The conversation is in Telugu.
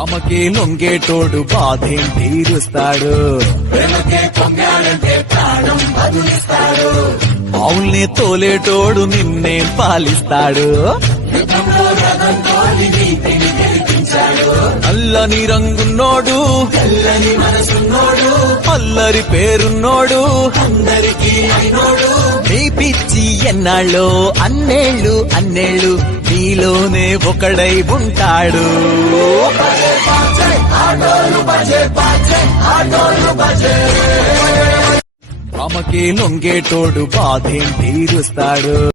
ఆమెకి లొంగేటోడు బాధేం తీరుస్తాడు. ఆవుల్ని తోలేటోడు నిన్నేం పాలిస్తాడు. అల్లని రంగున్నోడు తెల్లని మనసున్నోడు అల్లరి పేరున్నోడు అందరికీ అయినోడు. నీ పిచ్చి ఎన్నాళ్ళో అన్నేళ్ళు అన్నేళ్ళు నీలోనే ఒకడై ఉంటాడు. ఆమెకి లొంగేటోడు బాధేం తీరుస్తాడు.